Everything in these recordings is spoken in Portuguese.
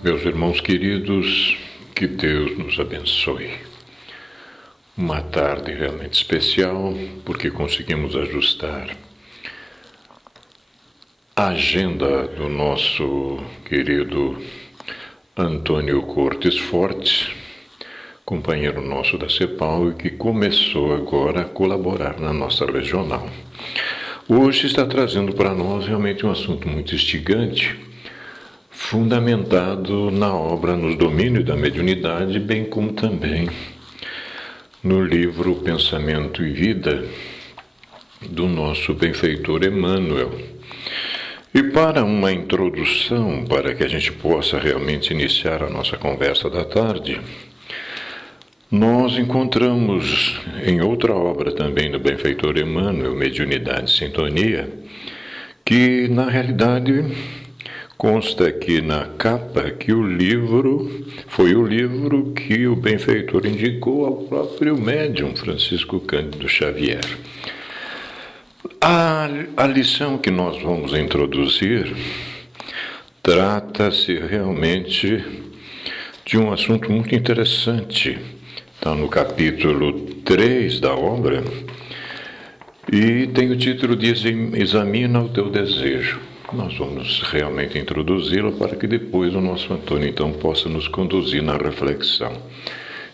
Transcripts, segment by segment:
Meus irmãos queridos, que Deus nos abençoe. Uma tarde realmente especial, porque conseguimos ajustar a agenda do nosso querido Antônio Cortes Fortes, companheiro nosso da CEPAL e que começou agora a colaborar na nossa regional. Hoje está trazendo para nós realmente um assunto muito instigante, fundamentado na obra Nos Domínios da Mediunidade, bem como também no livro Pensamento e Vida, do nosso benfeitor Emmanuel. E para uma introdução, para que a gente possa realmente iniciar a nossa conversa da tarde, nós encontramos em outra obra também do benfeitor Emmanuel, Mediunidade e Sintonia, que na realidade consta aqui na capa que o livro foi o livro que o benfeitor indicou ao próprio médium Francisco Cândido Xavier. A lição que nós vamos introduzir trata-se realmente de um assunto muito interessante. Está no capítulo 3 da obra e tem o título de Examina o teu desejo. Nós vamos realmente introduzi-lo para que depois o nosso Antônio então possa nos conduzir na reflexão.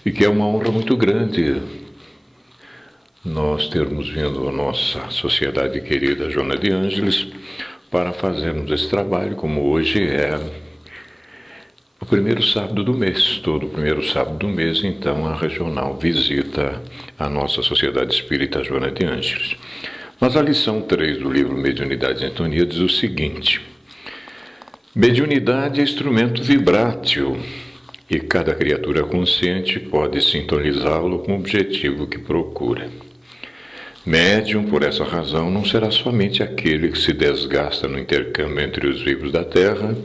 E que é uma honra muito grande nós termos vindo a nossa sociedade querida Joana de Ângeles para fazermos esse trabalho, como hoje é o primeiro sábado do mês. Todo primeiro sábado do mês, então, a regional visita a nossa Sociedade Espírita Joana de Ângeles. Mas a lição 3 do livro Mediunidade e Sintonia diz o seguinte: mediunidade é instrumento vibrátil e cada criatura consciente pode sintonizá-lo com o objetivo que procura. Médium, por essa razão, não será somente aquele que se desgasta no intercâmbio entre os vivos da Terra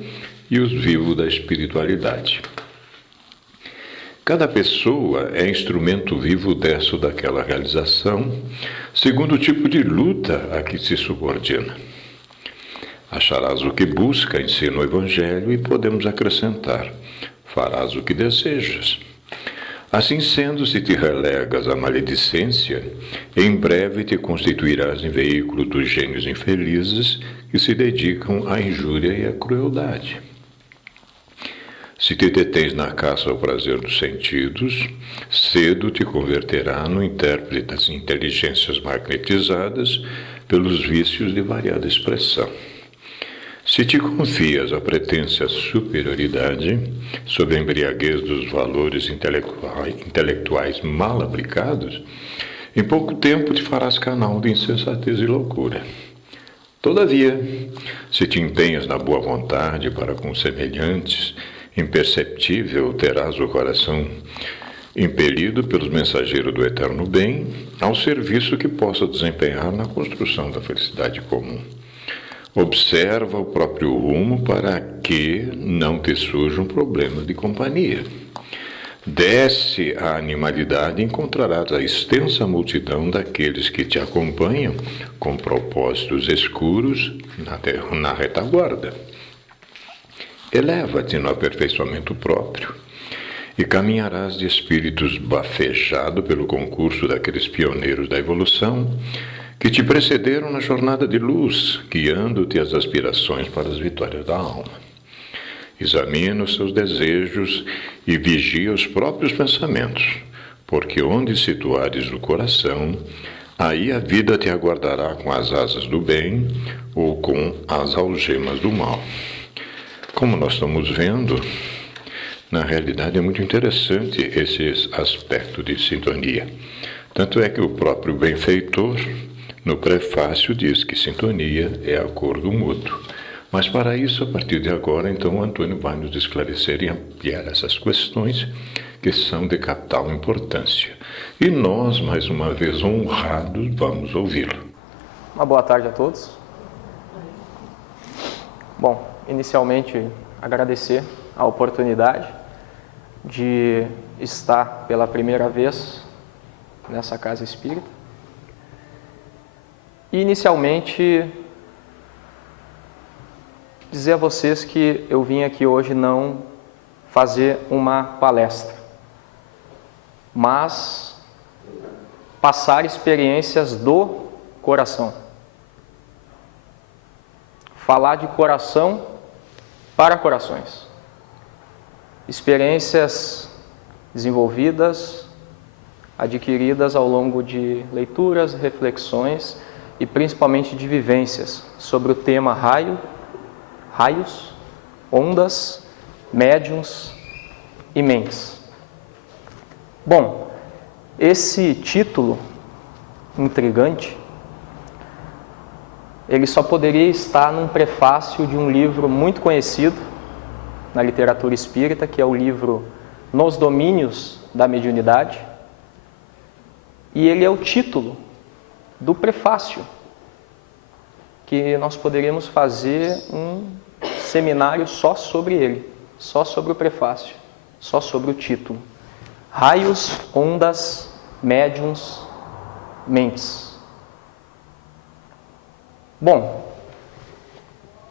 e os vivos da espiritualidade. Cada pessoa é instrumento vivo dessa ou daquela realização, segundo o tipo de luta a que se subordina. Acharás o que busca, ensina o Evangelho, e podemos acrescentar: farás o que desejas. Assim sendo, se te relegas à maledicência, em breve te constituirás em veículo dos gênios infelizes que se dedicam à injúria e à crueldade. Se te detens na caça ao prazer dos sentidos, cedo te converterá no intérprete das inteligências magnetizadas pelos vícios de variada expressão. Se te confias à pretensa superioridade, sob a embriaguez dos valores intelectuais mal aplicados, em pouco tempo te farás canal de insensatez e loucura. Todavia, se te empenhas na boa vontade para com semelhantes, imperceptível terás o coração impelido pelos mensageiros do eterno bem ao serviço que possa desempenhar na construção da felicidade comum. Observa o próprio rumo para que não te surja um problema de companhia. Desce à animalidade e encontrarás a extensa multidão daqueles que te acompanham com propósitos escuros na retaguarda. Eleva-te no aperfeiçoamento próprio e caminharás de espíritos bafejado pelo concurso daqueles pioneiros da evolução que te precederam na jornada de luz, guiando-te às aspirações para as vitórias da alma. Examina os seus desejos e vigia os próprios pensamentos, porque onde situares o coração, aí a vida te aguardará com as asas do bem ou com as algemas do mal. Como nós estamos vendo, na realidade é muito interessante esse aspecto de sintonia. Tanto é que o próprio benfeitor, no prefácio, diz que sintonia é acordo mútuo. Mas para isso, a partir de agora, então, o Antônio vai nos esclarecer e ampliar essas questões que são de capital importância. E nós, mais uma vez honrados, vamos ouvi-lo. Uma boa tarde a todos. Bom, inicialmente agradecer a oportunidade de estar pela primeira vez nessa casa espírita. E inicialmente dizer a vocês que eu vim aqui hoje não fazer uma palestra, mas passar experiências do coração. Falar de coração para corações. Experiências desenvolvidas, adquiridas ao longo de leituras, reflexões e principalmente de vivências sobre o tema raios, ondas, médiuns e mentes. Bom, esse título intrigante, ele só poderia estar num prefácio de um livro muito conhecido na literatura espírita, que é o livro Nos Domínios da Mediunidade, e ele é o título do prefácio, que nós poderíamos fazer um seminário só sobre ele, só sobre o prefácio, só sobre o título. Raios, ondas, médiuns, mentes. Bom,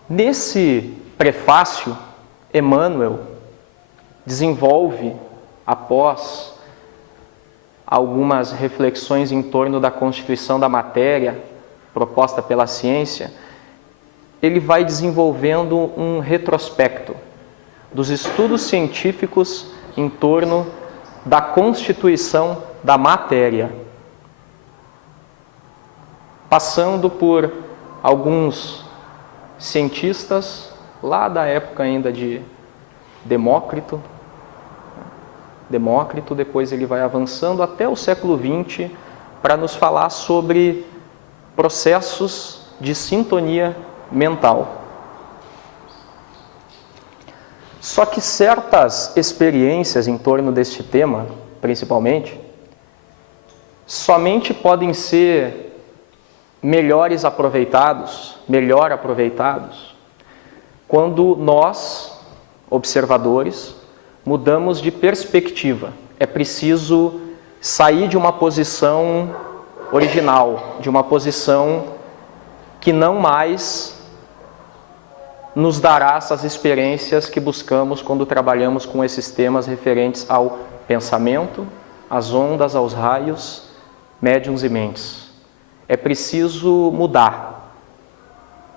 nesse prefácio, Emmanuel desenvolve, após algumas reflexões em torno da constituição da matéria proposta pela ciência, ele vai desenvolvendo um retrospecto dos estudos científicos em torno da constituição da matéria, passando por alguns cientistas lá da época ainda de Demócrito, depois ele vai avançando até o século XX para nos falar sobre processos de sintonia mental. Só que certas experiências em torno deste tema, principalmente, somente podem ser melhor aproveitados, quando nós, observadores, mudamos de perspectiva. É preciso sair de uma posição original, de uma posição que não mais nos dará essas experiências que buscamos quando trabalhamos com esses temas referentes ao pensamento, às ondas, aos raios, médiuns e mentes. É preciso mudar.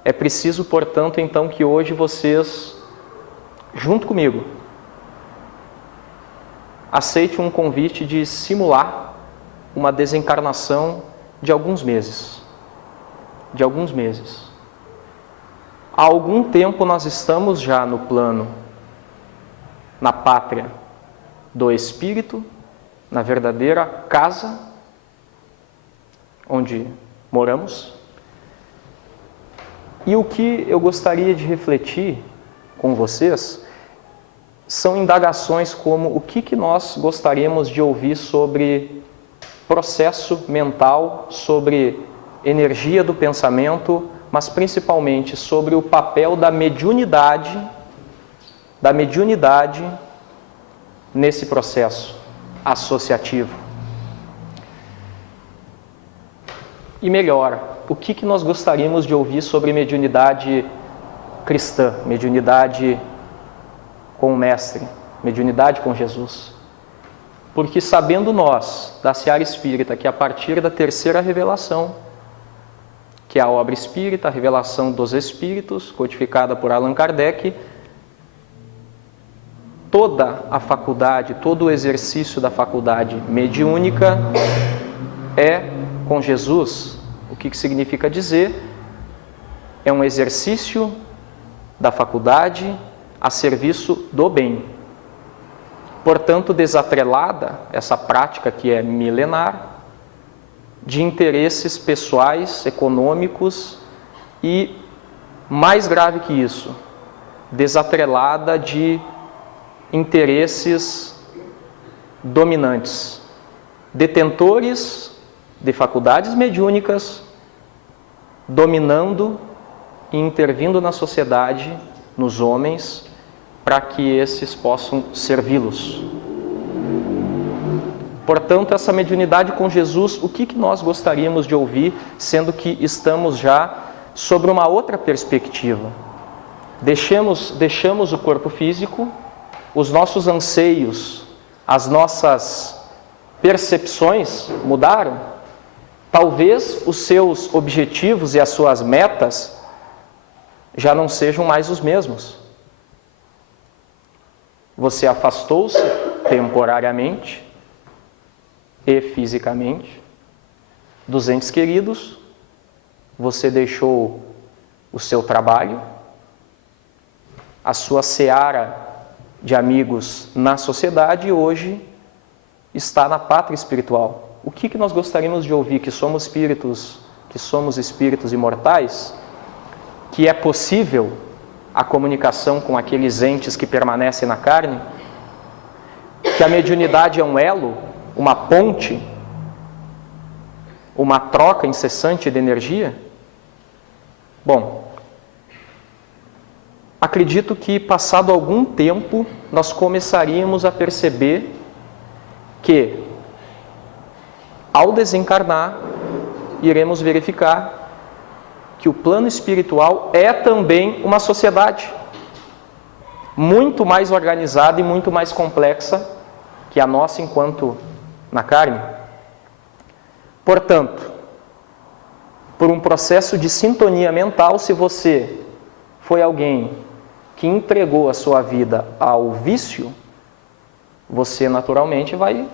É preciso, portanto, então, que hoje vocês, junto comigo, aceitem um convite de simular uma desencarnação de alguns meses. Há algum tempo nós estamos já no plano, na pátria do Espírito, na verdadeira casa onde moramos. E o que eu gostaria de refletir com vocês são indagações como o que nós gostaríamos de ouvir sobre processo mental, sobre energia do pensamento, mas principalmente sobre o papel da mediunidade nesse processo associativo. E melhor, o que nós gostaríamos de ouvir sobre mediunidade cristã, mediunidade com o Mestre, mediunidade com Jesus. Porque sabendo nós, da Seara Espírita, que a partir da terceira revelação, que é a obra espírita, a revelação dos Espíritos, codificada por Allan Kardec, toda a faculdade, todo o exercício da faculdade mediúnica é com Jesus. O que significa dizer? É um exercício da faculdade a serviço do bem. Portanto, desatrelada essa prática que é milenar, de interesses pessoais, econômicos e, mais grave que isso, desatrelada de interesses dominantes, detentores de faculdades mediúnicas, dominando e intervindo na sociedade, nos homens, para que esses possam servi-los. Portanto, essa mediunidade com Jesus, o que nós gostaríamos de ouvir, sendo que estamos já sobre uma outra perspectiva? Deixamos o corpo físico os nossos anseios, as nossas percepções mudaram. Talvez os seus objetivos e as suas metas já não sejam mais os mesmos. Você afastou-se temporariamente e fisicamente dos entes queridos, você deixou o seu trabalho, a sua seara de amigos na sociedade e hoje está na pátria espiritual. O que nós gostaríamos de ouvir? Que somos espíritos imortais? Que é possível a comunicação com aqueles entes que permanecem na carne? Que a mediunidade é um elo, uma ponte, uma troca incessante de energia? Bom, acredito que passado algum tempo nós começaríamos a perceber que ao desencarnar iremos verificar que o plano espiritual é também uma sociedade muito mais organizada e muito mais complexa que a nossa enquanto na carne. Portanto, por um processo de sintonia mental, se você foi alguém que entregou a sua vida ao vício, você naturalmente vai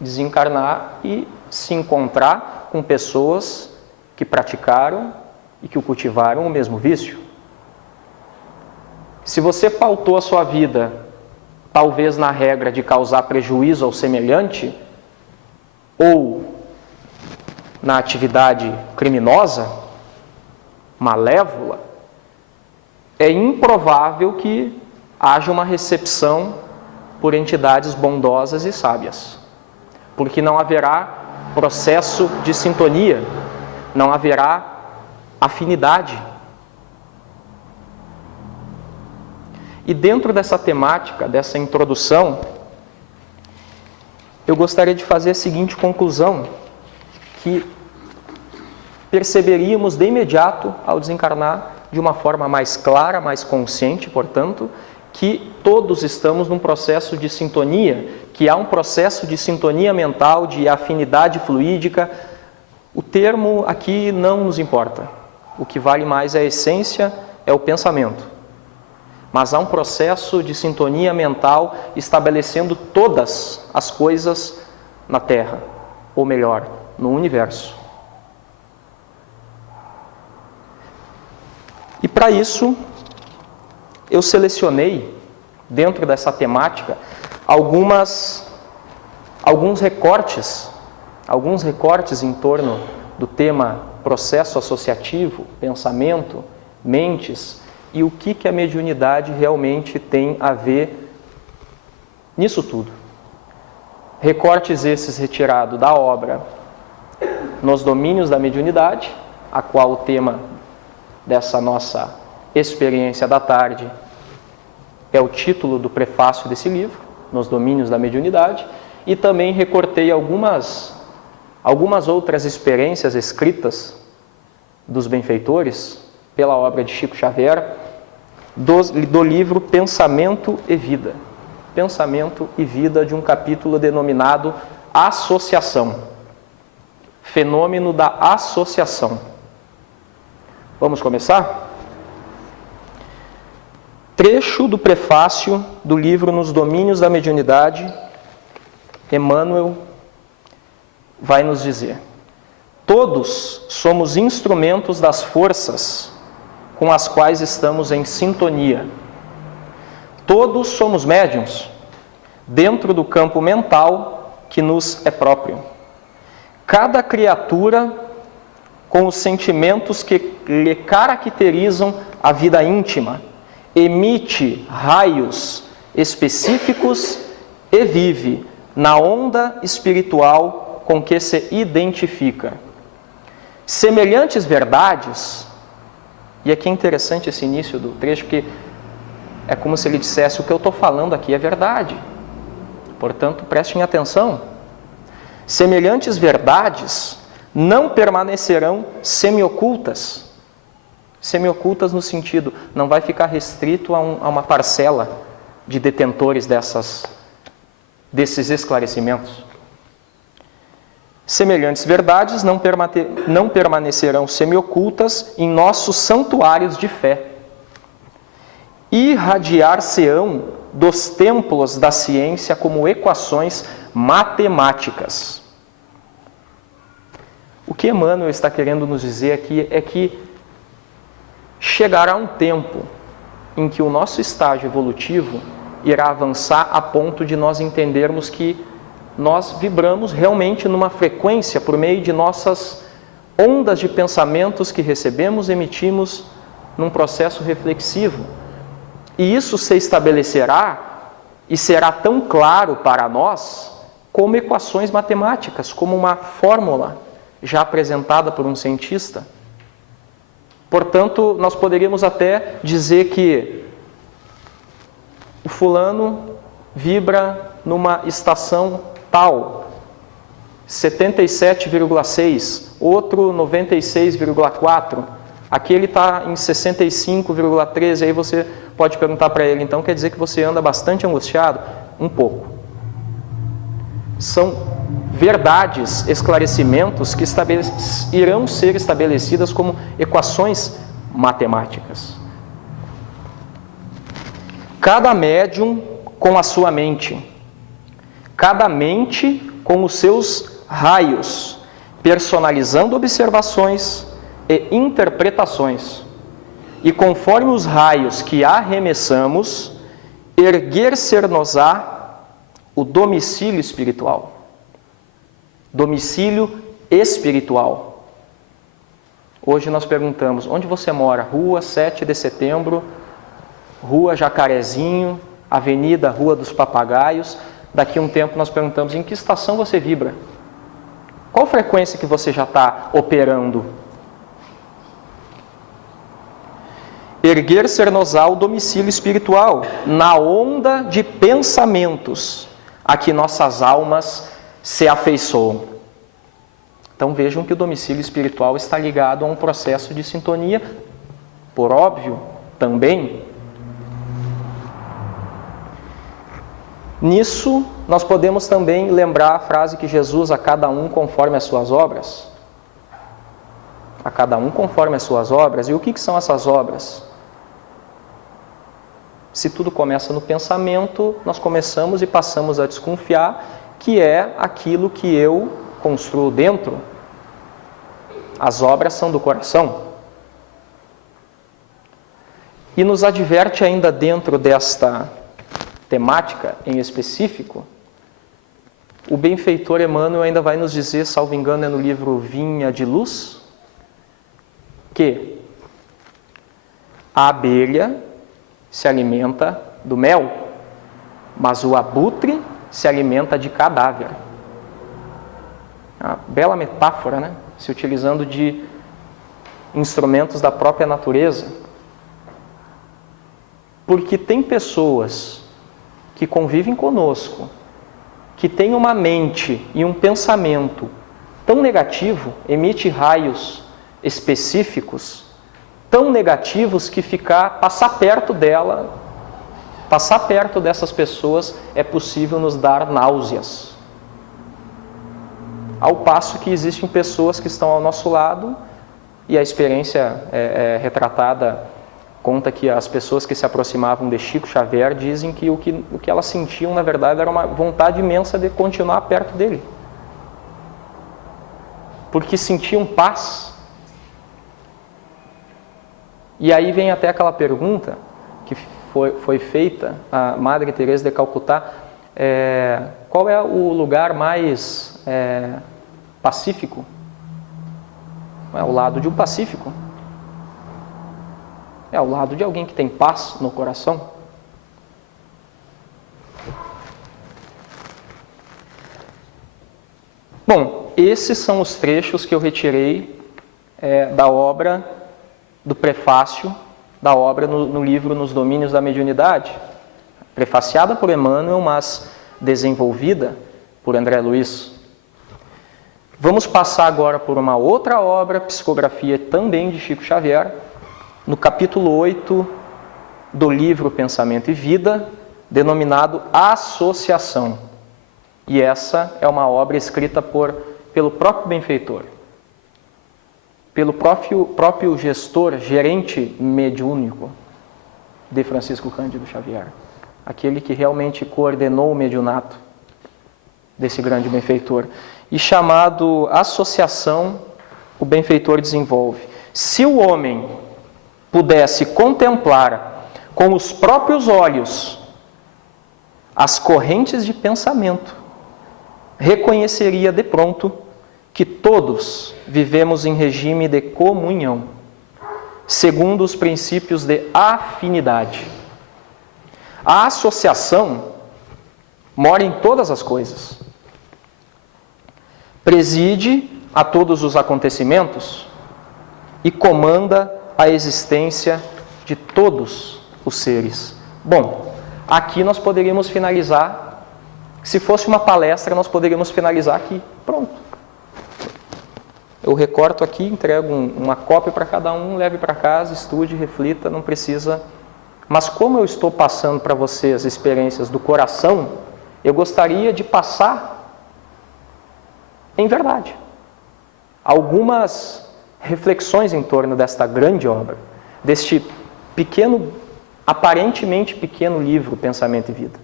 desencarnar e se encontrar com pessoas que praticaram e que o cultivaram o mesmo vício. Se você pautou a sua vida, talvez na regra de causar prejuízo ao semelhante, ou na atividade criminosa, malévola, é improvável que haja uma recepção por entidades bondosas e sábias, porque não haverá processo de sintonia, não haverá afinidade. E dentro dessa temática, dessa introdução, eu gostaria de fazer a seguinte conclusão, que perceberíamos de imediato ao desencarnar, de uma forma mais clara, mais consciente, portanto, que todos estamos num processo de sintonia, que há um processo de sintonia mental, de afinidade fluídica. O termo aqui não nos importa. O que vale mais é a essência, é o pensamento. Mas há um processo de sintonia mental estabelecendo todas as coisas na Terra, ou melhor, no universo. E para isso, eu selecionei, dentro dessa temática, alguns recortes em torno do tema processo associativo, pensamento, mentes, e o que a mediunidade realmente tem a ver nisso tudo. Recortes esses retirados da obra Nos Domínios da Mediunidade, a qual o tema dessa nossa experiência da tarde é o título do prefácio desse livro, Nos Domínios da Mediunidade, e também recortei algumas outras experiências escritas dos benfeitores pela obra de Chico Xavier, do livro Pensamento e Vida. Pensamento e Vida, de um capítulo denominado Associação. Fenômeno da associação. Vamos começar? Trecho do prefácio do livro Nos Domínios da Mediunidade, Emmanuel vai nos dizer: todos somos instrumentos das forças com as quais estamos em sintonia. Todos somos médiuns dentro do campo mental que nos é próprio. Cada criatura com os sentimentos que lhe caracterizam a vida íntima, emite raios específicos e vive na onda espiritual com que se identifica. Semelhantes verdades, e aqui é interessante esse início do trecho, que é como se ele dissesse: o que eu estou falando aqui é verdade, portanto prestem atenção. Semelhantes verdades não permanecerão semiocultas no sentido, não vai ficar restrito a uma parcela de detentores desses esclarecimentos. Semelhantes verdades não permanecerão semiocultas em nossos santuários de fé. Irradiar-se-ão dos templos da ciência como equações matemáticas. O que Emmanuel está querendo nos dizer aqui é que chegará um tempo em que o nosso estágio evolutivo irá avançar a ponto de nós entendermos que nós vibramos realmente numa frequência por meio de nossas ondas de pensamentos que recebemos e emitimos num processo reflexivo. E isso se estabelecerá e será tão claro para nós como equações matemáticas, como uma fórmula já apresentada por um cientista. Portanto, nós poderíamos até dizer que o fulano vibra numa estação tal, 77,6, outro 96,4, aquele está em 65,13, aí você pode perguntar para ele, então quer dizer que você anda bastante angustiado? Um pouco. São verdades, esclarecimentos que irão ser estabelecidas como equações matemáticas. Cada médium com a sua mente, cada mente com os seus raios, personalizando observações e interpretações. E conforme os raios que arremessamos, erguer-se-nos-á o domicílio espiritual. Domicílio espiritual. Hoje nós perguntamos, onde você mora? Rua 7 de Setembro, Rua Jacarezinho, Avenida Rua dos Papagaios. Daqui a um tempo nós perguntamos, em que estação você vibra? Qual frequência que você já está operando? Erguer-se-nos-á o domicílio espiritual, na onda de pensamentos a que nossas almas se afeiçoam. Então vejam que o domicílio espiritual está ligado a um processo de sintonia, por óbvio, também. Nisso, nós podemos também lembrar a frase que Jesus, a cada um conforme as suas obras. A cada um conforme as suas obras. E o que são essas obras? Se tudo começa no pensamento, nós começamos e passamos a desconfiar que é aquilo que eu construo dentro. As obras são do coração. E nos adverte ainda dentro desta temática em específico, o benfeitor Emmanuel ainda vai nos dizer, salvo engano é no livro Vinha de Luz, que a abelha se alimenta do mel, mas o abutre se alimenta de cadáver. Uma bela metáfora, né? Se utilizando de instrumentos da própria natureza. Porque tem pessoas que convivem conosco, que têm uma mente e um pensamento tão negativo, emite raios específicos, tão negativos que passar perto dessas pessoas é possível nos dar náuseas. Ao passo que existem pessoas que estão ao nosso lado, e a experiência retratada conta que as pessoas que se aproximavam de Chico Xavier dizem que o que elas sentiam, na verdade, era uma vontade imensa de continuar perto dele. Porque sentiam paz. E aí vem até aquela pergunta que foi feita a Madre Teresa de Calcutá, qual é o lugar mais pacífico? É ao lado de um pacífico. É ao lado de alguém que tem paz no coração. Bom, esses são os trechos que eu retirei da obra, do prefácio da obra no livro Nos Domínios da Mediunidade, prefaciada por Emmanuel, mas desenvolvida por André Luiz. Vamos passar agora por uma outra obra, psicografia também de Chico Xavier, no capítulo 8 do livro Pensamento e Vida, denominado Associação. E essa é uma obra escrita pelo próprio benfeitor, pelo próprio gestor, gerente mediúnico de Francisco Cândido Xavier, aquele que realmente coordenou o mediunato desse grande benfeitor. E chamado Associação, o benfeitor desenvolve: se o homem pudesse contemplar com os próprios olhos as correntes de pensamento, reconheceria de pronto que todos vivemos em regime de comunhão, segundo os princípios de afinidade. A associação mora em todas as coisas, preside a todos os acontecimentos e comanda a existência de todos os seres. Bom, aqui nós poderíamos finalizar. Se fosse uma palestra, nós poderíamos finalizar aqui. Pronto. Eu recorto aqui, entrego uma cópia para cada um, leve para casa, estude, reflita, não precisa. Mas como eu estou passando para vocês experiências do coração, eu gostaria de passar em verdade algumas reflexões em torno desta grande obra, deste pequeno, aparentemente pequeno livro, Pensamento e Vida.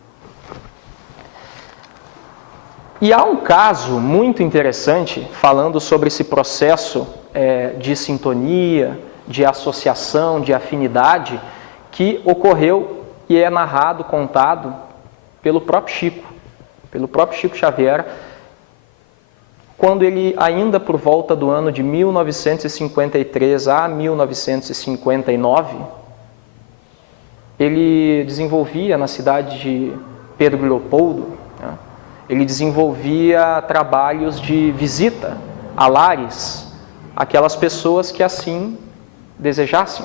E há um caso muito interessante falando sobre esse processo de sintonia, de associação, de afinidade, que ocorreu e é narrado, contado pelo próprio Chico Xavier, quando ele, ainda por volta do ano de 1953 a 1959, ele desenvolvia na cidade de Pedro Leopoldo, né? Ele desenvolvia trabalhos de visita a lares, aquelas pessoas que assim desejassem.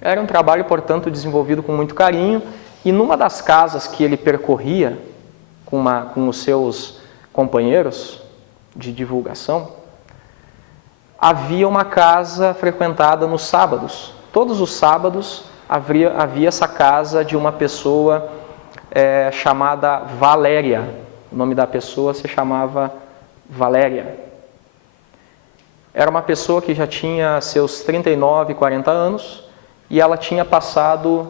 Era um trabalho, portanto, desenvolvido com muito carinho, e numa das casas que ele percorria com os seus companheiros de divulgação, havia uma casa frequentada nos sábados. Todos os sábados havia essa casa de uma pessoa chamada Valéria. O nome da pessoa se chamava Valéria. Era uma pessoa que já tinha seus 39, 40 anos, e ela tinha passado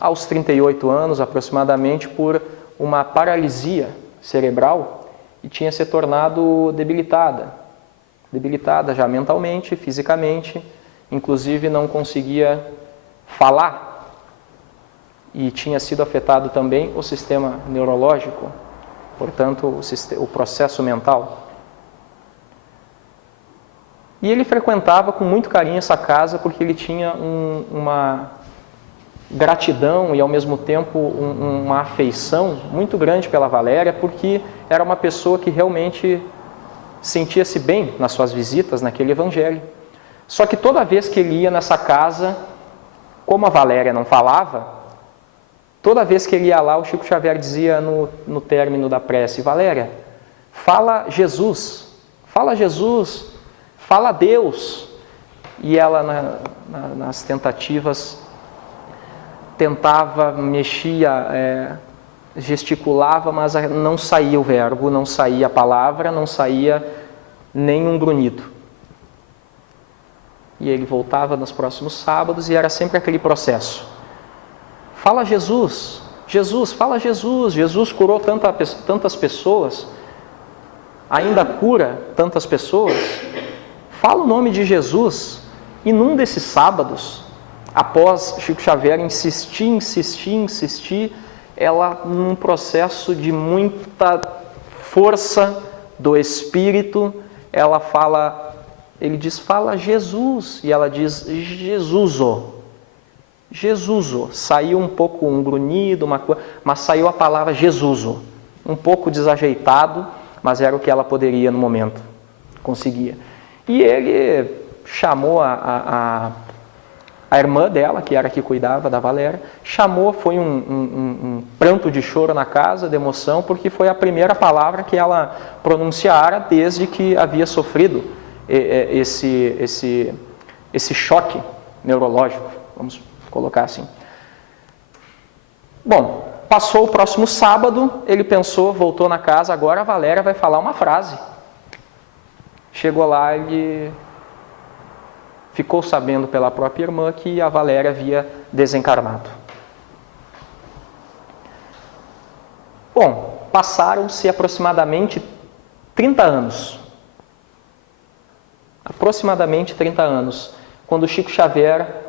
aos 38 anos aproximadamente por uma paralisia cerebral e tinha se tornado debilitada já mentalmente, fisicamente, inclusive não conseguia falar. E tinha sido afetado também o sistema neurológico, portanto, o processo mental. E ele frequentava com muito carinho essa casa porque ele tinha uma gratidão e, ao mesmo tempo, uma afeição muito grande pela Valéria, porque era uma pessoa que realmente sentia-se bem nas suas visitas naquele evangelho. Só que toda vez que ele ia nessa casa, como a Valéria não falava, toda vez que ele ia lá, o Chico Xavier dizia no término da prece: Valéria, fala Jesus, fala Deus. E ela, nas tentativas, tentava, mexia, gesticulava, mas não saía o verbo, não saía a palavra, não saía nenhum grunhido. E ele voltava nos próximos sábados e era sempre aquele processo. Fala Jesus, fala Jesus. Jesus curou tantas pessoas, ainda cura tantas pessoas. Fala o nome de Jesus. E num desses sábados, após Chico Xavier insistir, ela, num processo de muita força do Espírito, ele diz: fala Jesus. E ela diz: Jesuso. Saiu um pouco um grunhido, mas saiu a palavra Jesuso. Um pouco desajeitado, mas era o que ela poderia no momento, conseguia. E ele chamou a irmã dela, que era a que cuidava da Valéria, foi um pranto de choro na casa, de emoção, porque foi a primeira palavra que ela pronunciara desde que havia sofrido esse choque neurológico, vamos colocar assim. Bom, passou o próximo sábado, ele pensou, voltou na casa, agora a Valéria vai falar uma frase. Chegou lá e ficou sabendo pela própria irmã que a Valéria havia desencarnado. Bom, passaram-se aproximadamente 30 anos. Aproximadamente 30 anos, quando Chico Xavier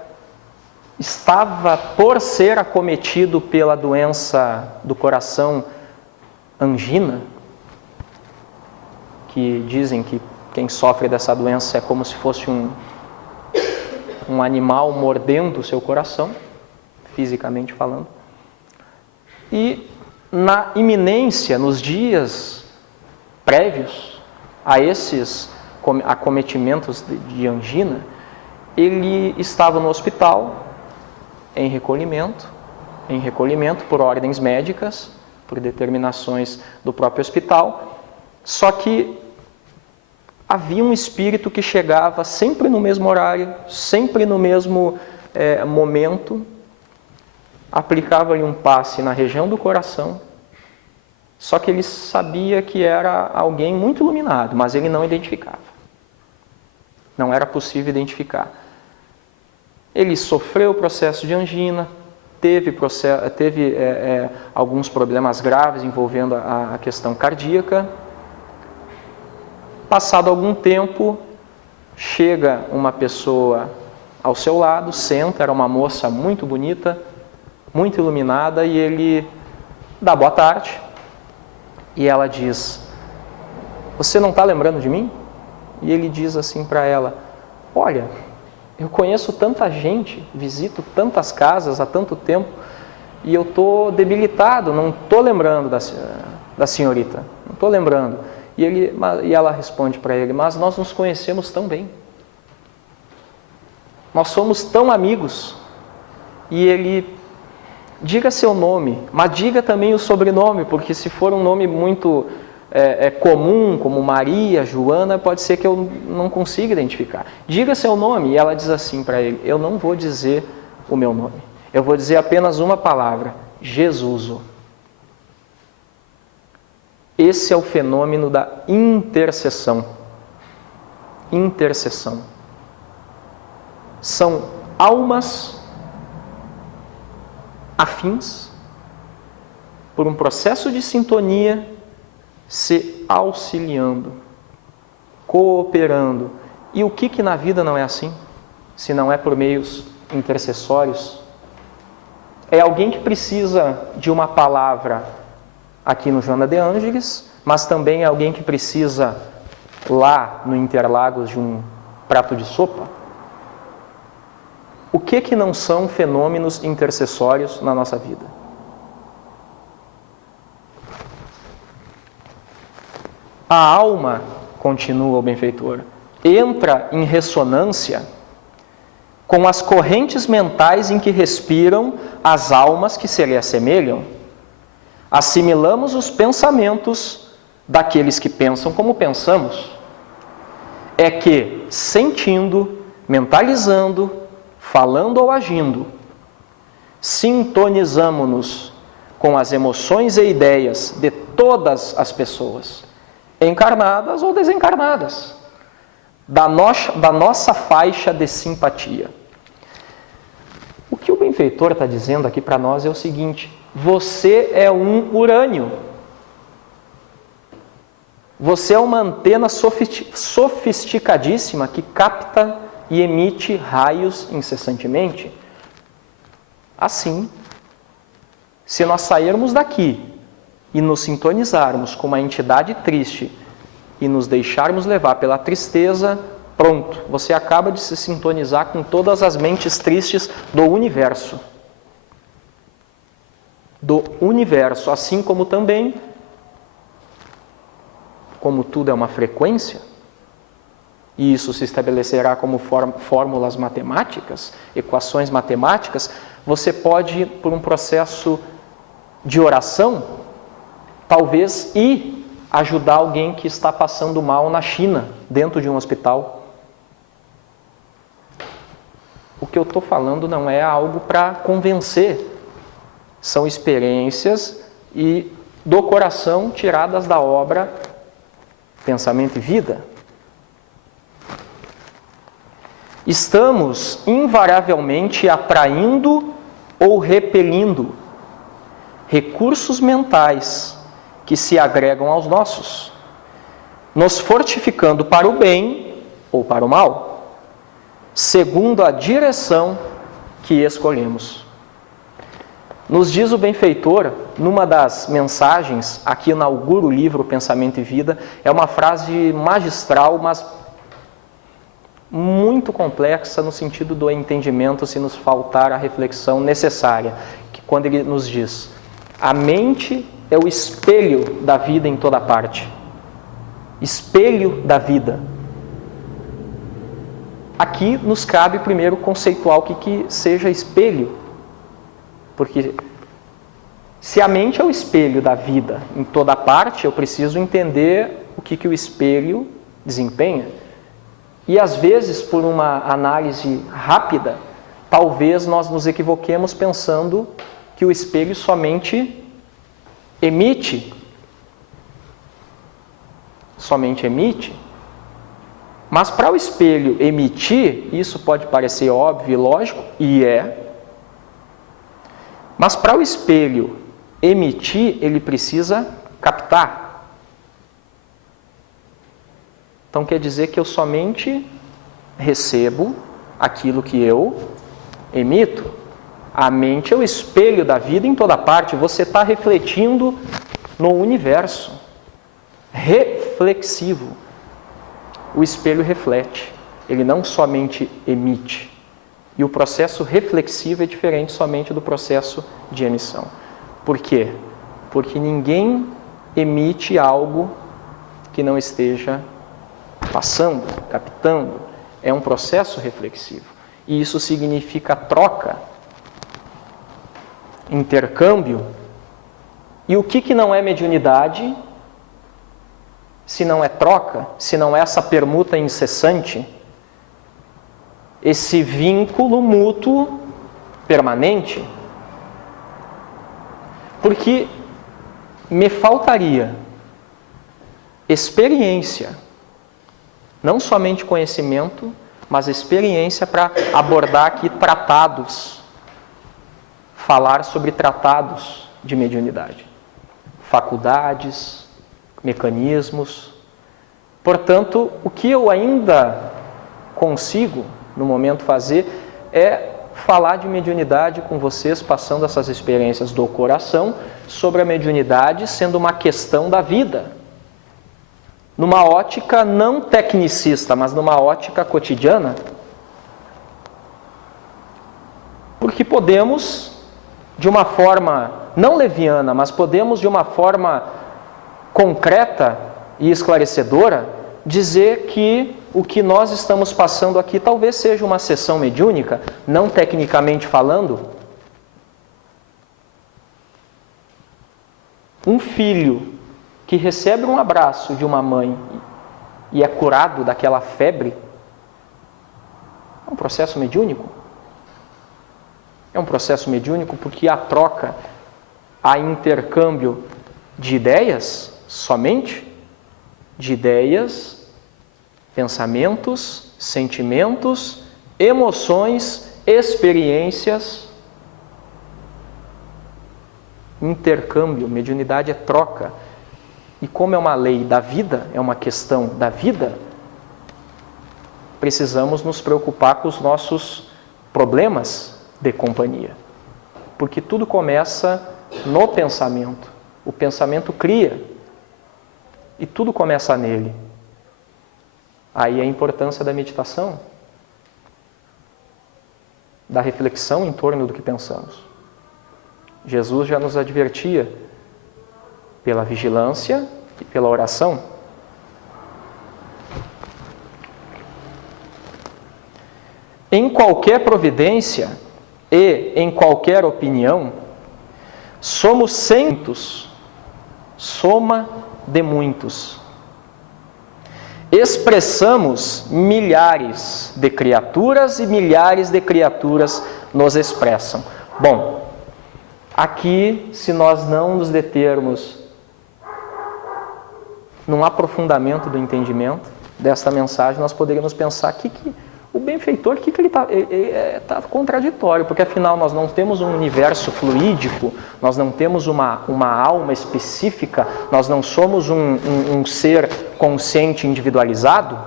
estava por ser acometido pela doença do coração, angina, que dizem que quem sofre dessa doença é como se fosse um animal mordendo o seu coração, fisicamente falando. E na iminência, nos dias prévios a esses acometimentos de angina, ele estava no hospital, em recolhimento por ordens médicas, por determinações do próprio hospital, só que havia um espírito que chegava sempre no mesmo horário, sempre no mesmo momento, aplicava-lhe um passe na região do coração, só que ele sabia que era alguém muito iluminado, mas ele não identificava. Não era possível identificar. Ele sofreu o processo de angina, teve alguns problemas graves envolvendo a questão cardíaca. Passado algum tempo, chega uma pessoa ao seu lado, senta, era uma moça muito bonita, muito iluminada, e ele dá boa tarde. E ela diz: "Você não está lembrando de mim?" E ele diz assim para ela: "Olha, eu conheço tanta gente, visito tantas casas há tanto tempo, e eu estou debilitado, não estou lembrando da senhorita, não estou lembrando." E ela responde para ele: "Mas nós nos conhecemos tão bem, nós somos tão amigos." E ele: "Diga seu nome, mas diga também o sobrenome, porque se for um nome muito comum, como Maria, Joana, pode ser que eu não consiga identificar. Diga seu nome." E ela diz assim para ele: "Eu não vou dizer o meu nome, eu vou dizer apenas uma palavra: Jesus." Esse é o fenômeno da intercessão. Intercessão. São almas afins, por um processo de sintonia, se auxiliando, cooperando. E o que na vida não é assim? Se não é por meios intercessórios? É alguém que precisa de uma palavra aqui no Joana de Ângeles, mas também é alguém que precisa lá no Interlagos de um prato de sopa. O que não são fenômenos intercessórios na nossa vida? A alma, continua o benfeitor, entra em ressonância com as correntes mentais em que respiram as almas que se lhe assemelham. Assimilamos os pensamentos daqueles que pensam como pensamos. É que, sentindo, mentalizando, falando ou agindo, sintonizamo-nos com as emoções e ideias de todas as pessoas, encarnadas ou desencarnadas, da nossa faixa de simpatia. O que o benfeitor está dizendo aqui para nós é o seguinte: você é um urânio. Você é uma antena sofisticadíssima que capta e emite raios incessantemente. Assim, se nós sairmos daqui e nos sintonizarmos com uma entidade triste e nos deixarmos levar pela tristeza, pronto, você acaba de se sintonizar com todas as mentes tristes do universo. Do universo, assim como também, como tudo é uma frequência, e isso se estabelecerá como fórmulas matemáticas, equações matemáticas, você pode, por um processo de oração, talvez ir ajudar alguém que está passando mal na China, dentro de um hospital. O que eu estou falando não é algo para convencer, São experiências e do coração tiradas da obra Pensamento e Vida. Estamos invariavelmente atraindo ou repelindo recursos mentais que se agregam aos nossos, nos fortificando para o bem ou para o mal, segundo a direção que escolhemos. Nos diz o benfeitor, numa das mensagens, aqui inaugura o livro Pensamento e Vida, é uma frase magistral, mas muito complexa no sentido do entendimento, se nos faltar a reflexão necessária, que quando ele nos diz: a mente é o espelho da vida em toda parte. Espelho da vida. Aqui nos cabe primeiro conceituar o que seja espelho. Porque se a mente é o espelho da vida em toda parte, eu preciso entender o que o espelho desempenha. E às vezes, por uma análise rápida, talvez nós nos equivoquemos pensando que o espelho somente emite. Mas para o espelho emitir, isso pode parecer óbvio e lógico, e é. Mas para o espelho emitir, ele precisa captar. Então quer dizer que eu somente recebo aquilo que eu emito. A mente é o espelho da vida em toda parte. Você está refletindo no universo. Reflexivo. O espelho reflete. Ele não somente emite. E o processo reflexivo é diferente somente do processo de emissão. Por quê? Porque ninguém emite algo que não esteja passando, captando. É um processo reflexivo. E isso significa troca, intercâmbio. E o que não é mediunidade, se não é troca, se não é essa permuta incessante, esse vínculo mútuo permanente? Porque me faltaria experiência, não somente conhecimento, mas experiência para abordar aqui tratados, falar sobre tratados de mediunidade, faculdades, mecanismos. Portanto, o que eu ainda consigo no momento fazer é falar de mediunidade com vocês, passando essas experiências do coração sobre a mediunidade sendo uma questão da vida, numa ótica não tecnicista, mas numa ótica cotidiana. Porque podemos, de uma forma não leviana, mas podemos de uma forma concreta e esclarecedora dizer que o que nós estamos passando aqui talvez seja uma sessão mediúnica, não tecnicamente falando. Um filho que recebe um abraço de uma mãe e é curado daquela febre, é um processo mediúnico. É um processo mediúnico porque há troca, há intercâmbio de ideias, somente de ideias, pensamentos, sentimentos, emoções, experiências. Intercâmbio, mediunidade é troca. E como é uma lei da vida, é uma questão da vida, precisamos nos preocupar com os nossos problemas de companhia. Porque tudo começa no pensamento. O pensamento cria. E tudo começa nele. Aí a importância da meditação, da reflexão em torno do que pensamos. Jesus já nos advertia pela vigilância e pela oração. Em qualquer providência e em qualquer opinião, somos centos, soma de muitos. Expressamos milhares de criaturas e milhares de criaturas nos expressam. Bom, Aqui, se nós não nos determos num aprofundamento do entendimento desta mensagem, nós poderíamos pensar que o benfeitor, que ele está contraditório, porque afinal nós não temos um universo fluídico, nós não temos uma alma específica, nós não somos um ser consciente individualizado.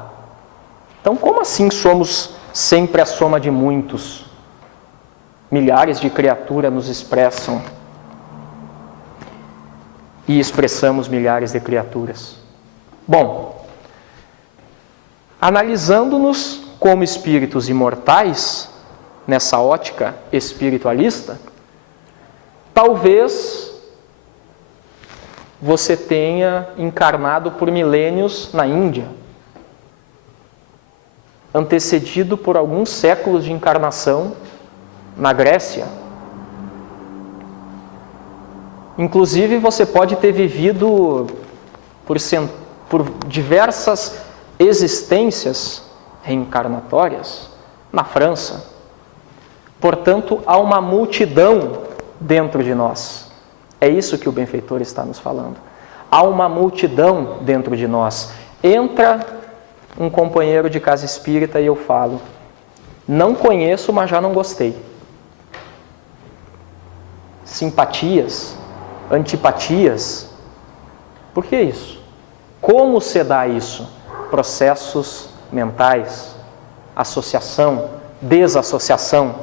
Então, como assim somos sempre a soma de muitos? Milhares de criaturas nos expressam e expressamos milhares de criaturas. Bom, analisando-nos como espíritos imortais, nessa ótica espiritualista, talvez você tenha encarnado por milênios na Índia, antecedido por alguns séculos de encarnação na Grécia. Inclusive, você pode ter vivido por diversas existências reencarnatórias na França. Portanto, há uma multidão dentro de nós. É isso que o benfeitor está nos falando. Há uma multidão dentro de nós. Entra um companheiro de casa espírita e eu falo: não conheço, mas já não gostei. Simpatias, antipatias. Por que isso? Como se dá isso? Processos mentais, associação, desassociação.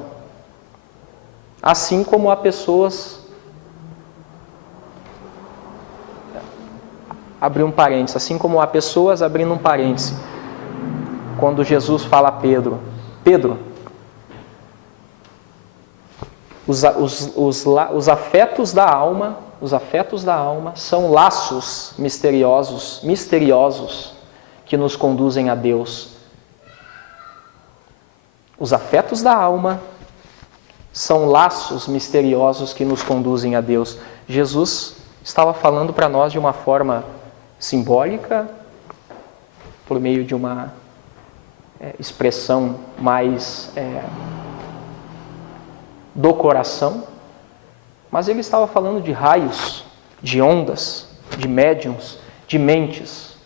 Assim como há pessoas... Abrir um parênteses. Assim como há pessoas, abrindo um parênteses, quando Jesus fala a Pedro: Pedro, os afetos da alma são laços misteriosos que nos conduzem a Deus. Os afetos da alma são laços misteriosos que nos conduzem a Deus. Jesus estava falando para nós de uma forma simbólica, por meio de uma expressão mais do coração, mas ele estava falando de raios, de ondas, de médiuns, de mentes.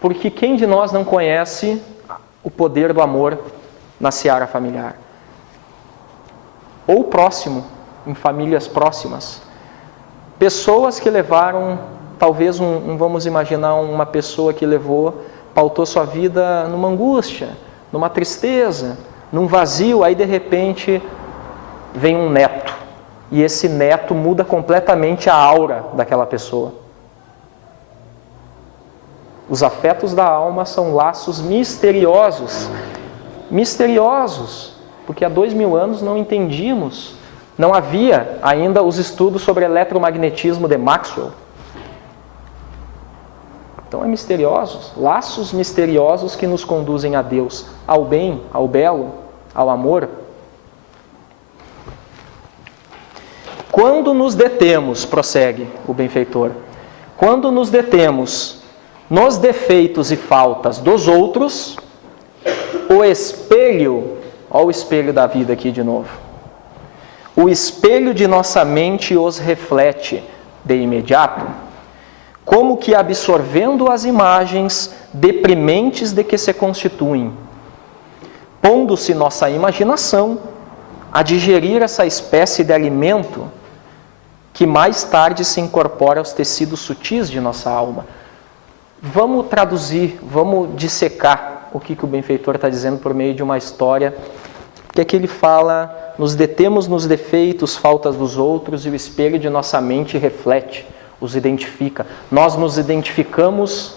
Porque quem de nós não conhece o poder do amor na seara familiar? Ou próximo, em famílias próximas. Pessoas que levaram, talvez vamos imaginar uma pessoa que pautou sua vida numa angústia, numa tristeza, num vazio, aí de repente vem um neto. E esse neto muda completamente a aura daquela pessoa. Os afetos da alma são laços misteriosos. Misteriosos, porque há 2000 anos não entendíamos, não havia ainda os estudos sobre eletromagnetismo de Maxwell. Então é misteriosos, laços misteriosos que nos conduzem a Deus, ao bem, ao belo, ao amor. Quando nos detemos, prossegue o benfeitor, quando nos detemos nos defeitos e faltas dos outros, o espelho, olha o espelho da vida aqui de novo, o espelho de nossa mente os reflete de imediato, como que absorvendo as imagens deprimentes de que se constituem, pondo-se nossa imaginação a digerir essa espécie de alimento que mais tarde se incorpora aos tecidos sutis de nossa alma. Vamos traduzir, vamos dissecar o que o benfeitor está dizendo por meio de uma história, que aqui ele fala: nos detemos nos defeitos, faltas dos outros, e o espelho de nossa mente reflete, os identifica. Nós nos identificamos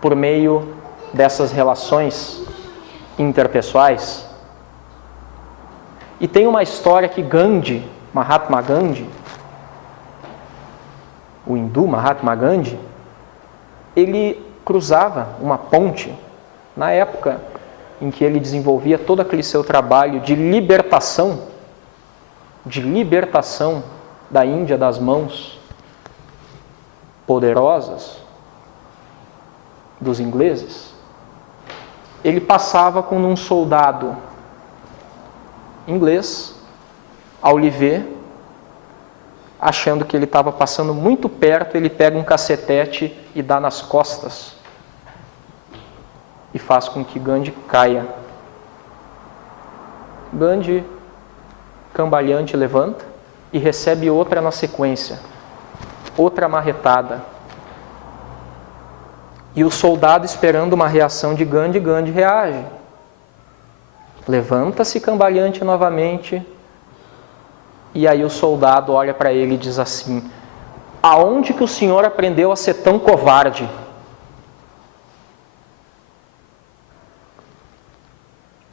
por meio dessas relações interpessoais. E tem uma história que Gandhi, Mahatma Gandhi, o hindu Mahatma Gandhi, ele cruzava uma ponte na época em que ele desenvolvia todo aquele seu trabalho de libertação da Índia das mãos poderosas dos ingleses. Ele passava com um soldado inglês, ao lhe ver, achando que ele estava passando muito perto, ele pega um cacetete e dá nas costas e faz com que Gandhi caia. Gandhi, cambaleante, levanta e recebe outra na sequência, outra marretada. E o soldado, esperando uma reação de Gandhi, Gandhi reage. Levanta-se cambaleante novamente, e aí o soldado olha para ele e diz assim: aonde que o senhor aprendeu a ser tão covarde?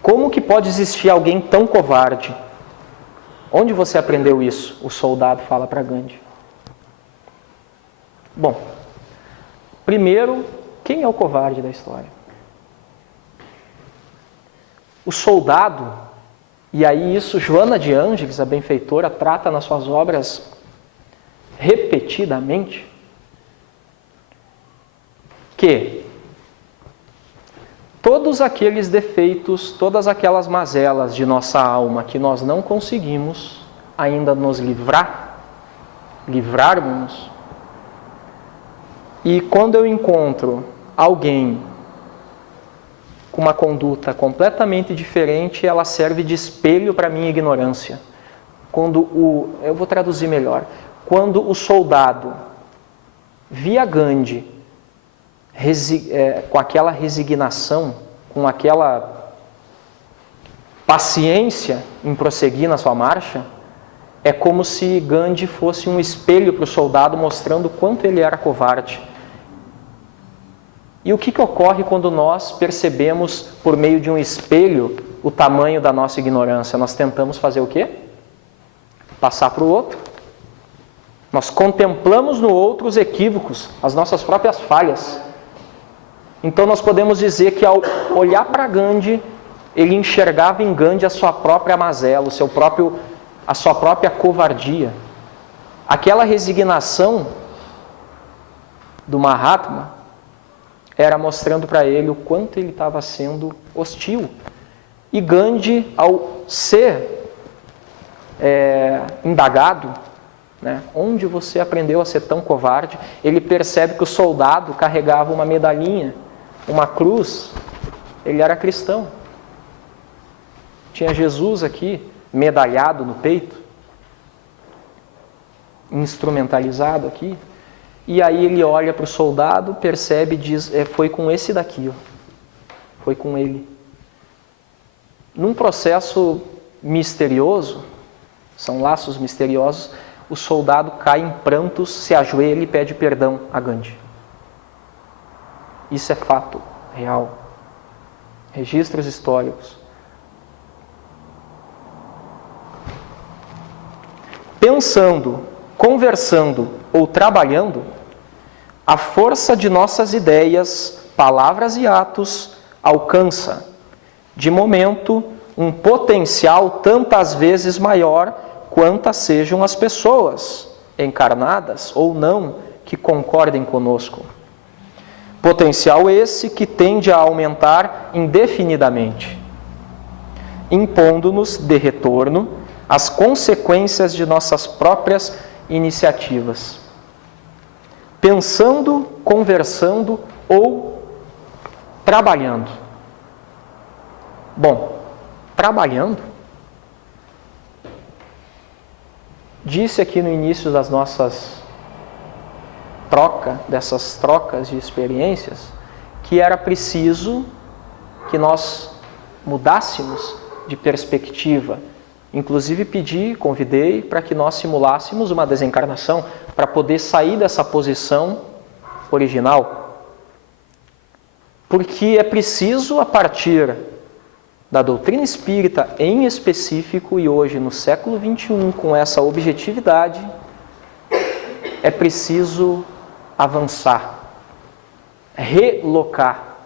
Como que pode existir alguém tão covarde? Onde você aprendeu isso? O soldado fala para Gandhi. Bom, primeiro, quem é o covarde da história? O soldado, e aí isso Joana de Ângeles, a benfeitora, trata nas suas obras repetidamente, que todos aqueles defeitos, todas aquelas mazelas de nossa alma que nós não conseguimos ainda nos livrarmos, e quando eu encontro alguém com uma conduta completamente diferente, ela serve de espelho para a minha ignorância. Eu vou traduzir melhor. Quando o soldado via Gandhi com aquela resignação, com aquela paciência em prosseguir na sua marcha, é como se Gandhi fosse um espelho para o soldado, mostrando o quanto ele era covarde. E o que ocorre quando nós percebemos, por meio de um espelho, o tamanho da nossa ignorância? Nós tentamos fazer o quê? Passar para o outro. Nós contemplamos no outro os equívocos, as nossas próprias falhas. Então nós podemos dizer que ao olhar para Gandhi, ele enxergava em Gandhi a sua própria mazela, a sua própria covardia. Aquela resignação do Mahatma era mostrando para ele o quanto ele estava sendo hostil. E Gandhi, ao ser indagado, né, onde você aprendeu a ser tão covarde, ele percebe que o soldado carregava uma medalhinha, uma cruz. Ele era cristão. Tinha Jesus aqui, medalhado no peito, instrumentalizado aqui. E aí ele olha para o soldado, percebe e diz: foi com esse daqui, ó. Foi com ele. Num processo misterioso, são laços misteriosos, o soldado cai em prantos, se ajoelha e pede perdão a Gandhi. Isso é fato real. Registros históricos. Pensando, conversando ou trabalhando, a força de nossas ideias, palavras e atos alcança, de momento, um potencial tantas vezes maior quantas sejam as pessoas, encarnadas ou não, que concordem conosco. Potencial esse que tende a aumentar indefinidamente, impondo-nos de retorno as consequências de nossas próprias iniciativas. Pensando, conversando ou trabalhando. Bom, trabalhando, disse aqui no início das nossas dessas trocas de experiências, que era preciso que nós mudássemos de perspectiva. Inclusive convidei para que nós simulássemos uma desencarnação para poder sair dessa posição original. Porque é preciso, a partir da doutrina espírita em específico, e hoje no século XXI, com essa objetividade, é preciso avançar, relocar,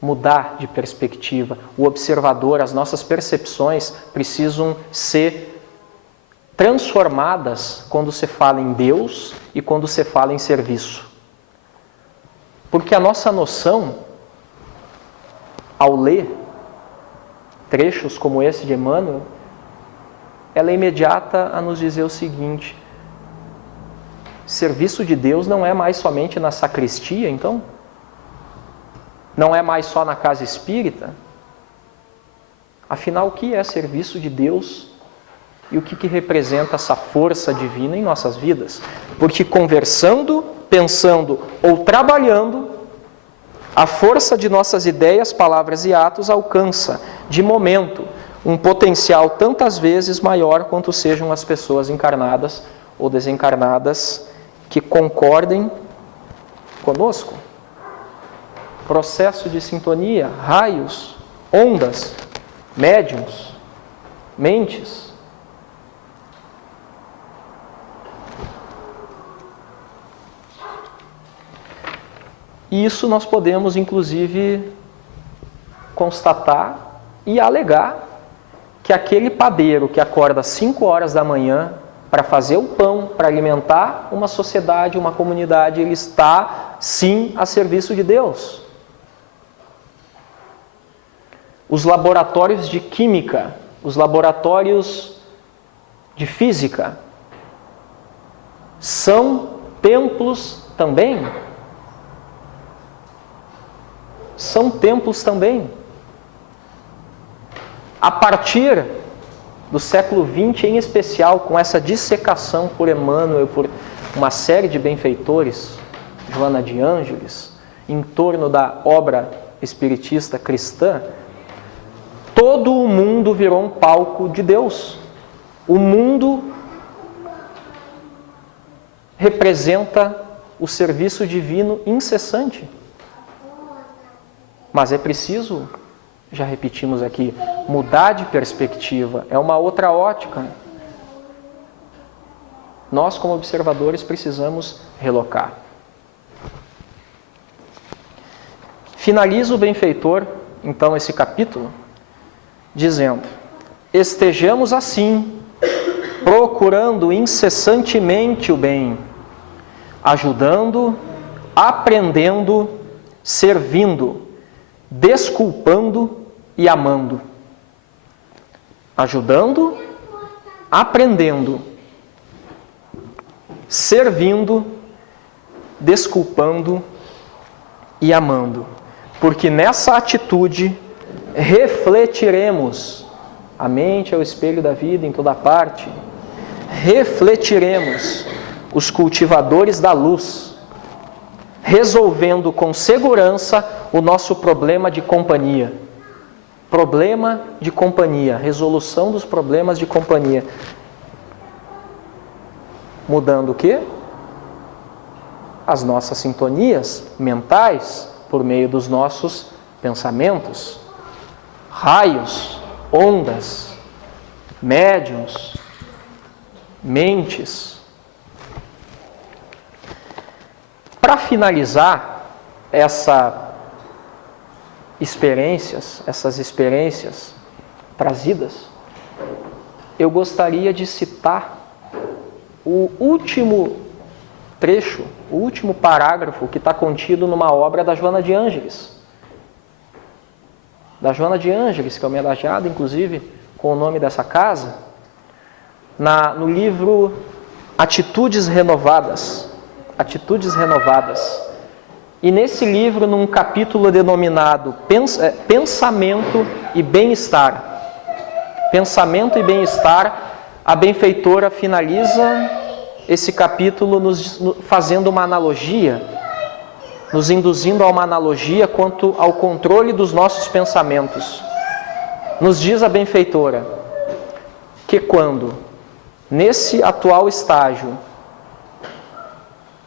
mudar de perspectiva. O observador, as nossas percepções precisam ser transformadas quando se fala em Deus e quando se fala em serviço. Porque a nossa noção, ao ler trechos como esse de Emmanuel, ela é imediata a nos dizer o seguinte: serviço de Deus não é mais somente na sacristia, então? Não é mais só na casa espírita? Afinal, o que é serviço de Deus e o que representa essa força divina em nossas vidas? Porque conversando, pensando ou trabalhando, a força de nossas ideias, palavras e atos alcança, de momento, um potencial tantas vezes maior quanto sejam as pessoas encarnadas ou desencarnadas que concordem conosco. Processo de sintonia, raios, ondas, médiuns, mentes. E isso nós podemos, inclusive, constatar e alegar que aquele padeiro que acorda às 5 horas da manhã para fazer o pão, para alimentar uma sociedade, uma comunidade, ele está, sim, a serviço de Deus. Os laboratórios de química, os laboratórios de física, são templos também. São templos também. A partir do século XX, em especial, com essa dissecação por Emmanuel e por uma série de benfeitores, Joana de Ângeles, em torno da obra espiritista cristã, todo o mundo virou um palco de Deus. O mundo representa o serviço divino incessante. Mas é preciso, já repetimos aqui, mudar de perspectiva. É uma outra ótica. Nós, como observadores, precisamos relocar. Finaliza o benfeitor, então, esse capítulo, dizendo: estejamos assim, procurando incessantemente o bem, ajudando, aprendendo, servindo, desculpando e amando. Ajudando, aprendendo, servindo, desculpando e amando. Porque nessa atitude refletiremos, a mente é o espelho da vida em toda parte, refletiremos os cultivadores da luz, resolvendo com segurança o nosso problema de companhia. Problema de companhia, resolução dos problemas de companhia. Mudando o quê? As nossas sintonias mentais por meio dos nossos pensamentos. Raios, ondas, médiuns, mentes. Para finalizar essas experiências trazidas, eu gostaria de citar o último trecho, o último parágrafo que está contido numa obra da Joana de Ângeles. Da Joana de Ângeles, que é homenageada, inclusive, com o nome dessa casa, no livro Atitudes Renovadas. Atitudes Renovadas. E nesse livro, num capítulo denominado Pensamento e Bem-Estar. Pensamento e Bem-Estar, a benfeitora finaliza esse capítulo fazendo uma analogia, nos induzindo a uma analogia quanto ao controle dos nossos pensamentos. Nos diz a benfeitora que quando, nesse atual estágio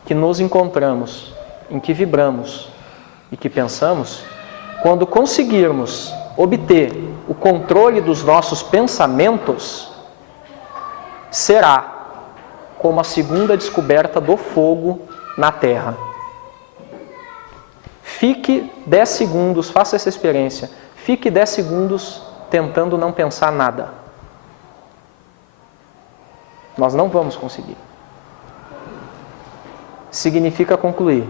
que nos encontramos, em que vibramos e que pensamos, quando conseguirmos obter o controle dos nossos pensamentos, será como a segunda descoberta do fogo na Terra. Fique 10 segundos, faça essa experiência, fique 10 segundos tentando não pensar nada. Nós não vamos conseguir. Significa concluir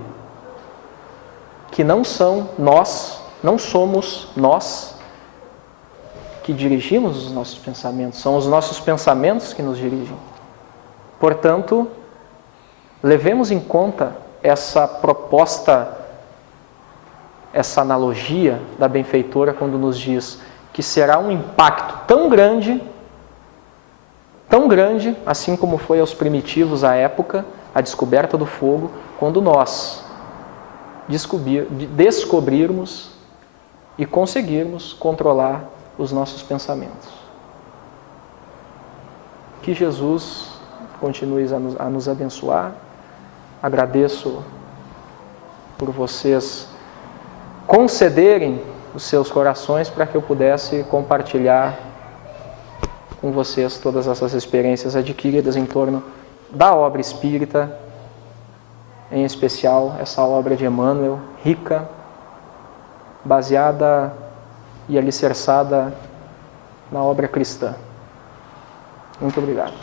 que não somos nós que dirigimos os nossos pensamentos, são os nossos pensamentos que nos dirigem. Portanto, levemos em conta essa proposta, essa analogia da benfeitora quando nos diz que será um impacto tão grande, assim como foi aos primitivos à época, a descoberta do fogo, quando nós descobrirmos e conseguirmos controlar os nossos pensamentos. Que Jesus continue a nos abençoar. Agradeço por vocês concederem os seus corações para que eu pudesse compartilhar com vocês todas essas experiências adquiridas em torno da obra espírita, em especial essa obra de Emmanuel, rica, baseada e alicerçada na obra cristã. Muito obrigado.